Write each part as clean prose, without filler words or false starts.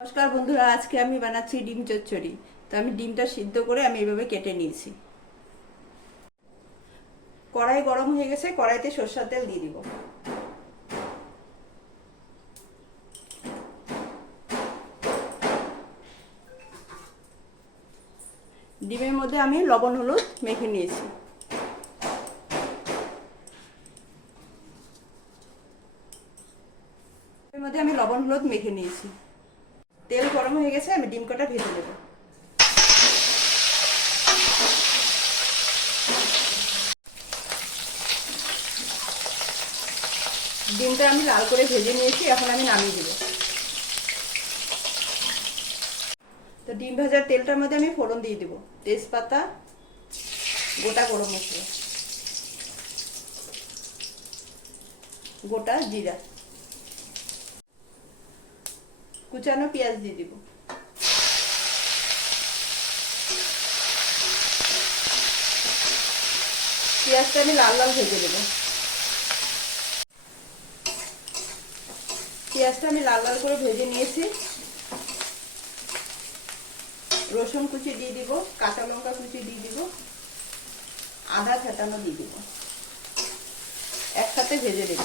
নমস্কার বন্ধুরা, আজকে আমি বানাচ্ছি ডিম চচ্চড়ি। তো আমি ডিমটা সিদ্ধ করে আমি এভাবে কেটে নিয়েছি। কড়াই গরম হয়ে গেছে, কড়াইতে সরষের তেল দিয়ে দিব। ডিমের মধ্যে আমি লবণ হলুদ মেখে নিয়েছি। এর মধ্যে আমি লবণ হলুদ মেখে নিয়েছি। তেল গরম হয়ে গেছে, আমি ডিম কটা ভেজে নেব। ডিমটা আমি লাল করে ভেজে নিয়েছি, এখন আমি নামিয়ে দেব। তো ডিম ভাজার তেলটার মধ্যে আমি ফোড়ন দিয়ে দেব। তেজপাতা, গোটা গরম মশলা, গোটা জিরা, কুচানো পেঁয়াজ দিয়ে দিব। পেঁয়াজটা আমি লাল লাল ভেজে দেব। পেঁয়াজটা আমি লাল লাল করে ভেজে নিয়েছি। রসুন কুচি দিয়ে দিব, কাঁচা লঙ্কা কুচি দিয়ে দিব, আদা ছাটানো দিয়ে দিব, একসাথে ভেজে দেব।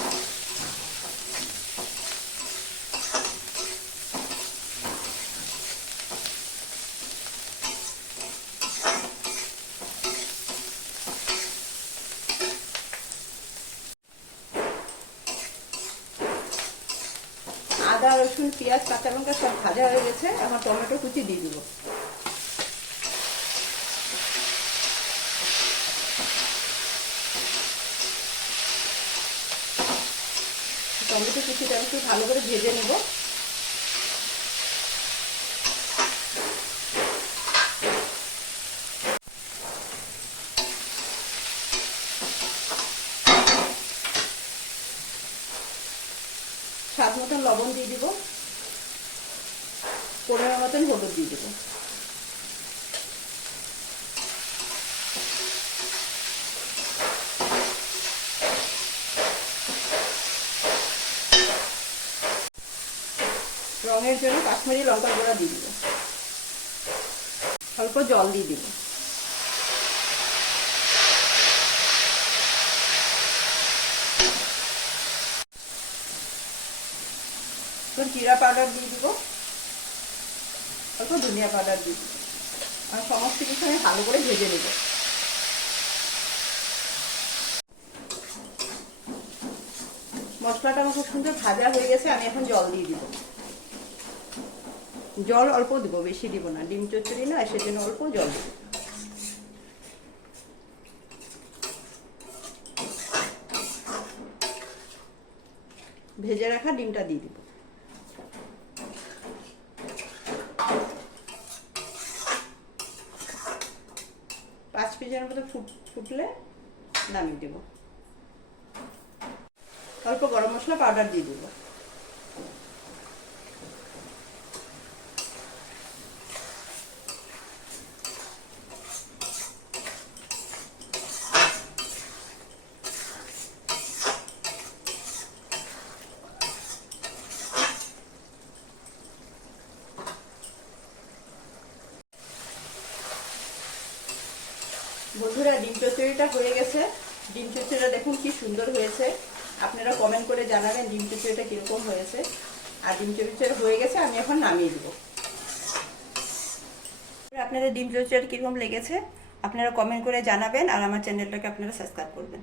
আদা রসুন পেঁয়াজ কাঁচা লঙ্কা সব ভাজা হয়ে গেছে, এখন টমেটো কুচি দিয়ে দিব। টমেটো কুচিটা একটু ভালো করে ভেজে নেব। স্বাদ মতন লবণ দিয়ে দিব, পরিমাণ মতন হলুদ দিয়ে দিব। রঙের জন্য কাশ্মীরি লঙ্কার গুঁড়া দিয়ে দিব। অল্প জল দিয়ে দিব। জিরা পাউডার দিয়ে দিব, অল্প ধনিয়া পাউডার দিয়ে দিব। আর সমস্ত কিছু আমি ভালো করে ভেজে নেব। মশলাটা আমার খুব সুন্দর ভাজা হয়ে গেছে, আমি এখন জল দিয়ে দিব। জল অল্প দিব, বেশি দিব না, ডিম চচ্চড়ি না, সেজন্য অল্প জল দিব। ভেজে রাখা ডিমটা দিয়ে দিব। 5 মিনিটের মতো ফুটলে নামিয়ে দেব। অল্প গরম মশলা পাউডার দিয়ে দেব। বন্ধুরা, ডিম চচ্চড়িটা হয়ে গেছে। ডিম চচ্চড়িটা দেখুন কি সুন্দর হয়েছে। আপনারা কমেন্ট করে জানাবেন ডিম চচ্চড়িটা কিরকম হয়েছে। আর ডিম চচ্চড়ি হয়ে গেছে, আমি এখন নামিয়ে দেব। আপনাদের ডিম চচ্চড়ি কিরকম লেগেছে আপনারা কমেন্ট করে জানাবেন, আর আমার চ্যানেলটাকে আপনারা সাবস্ক্রাইব করবেন।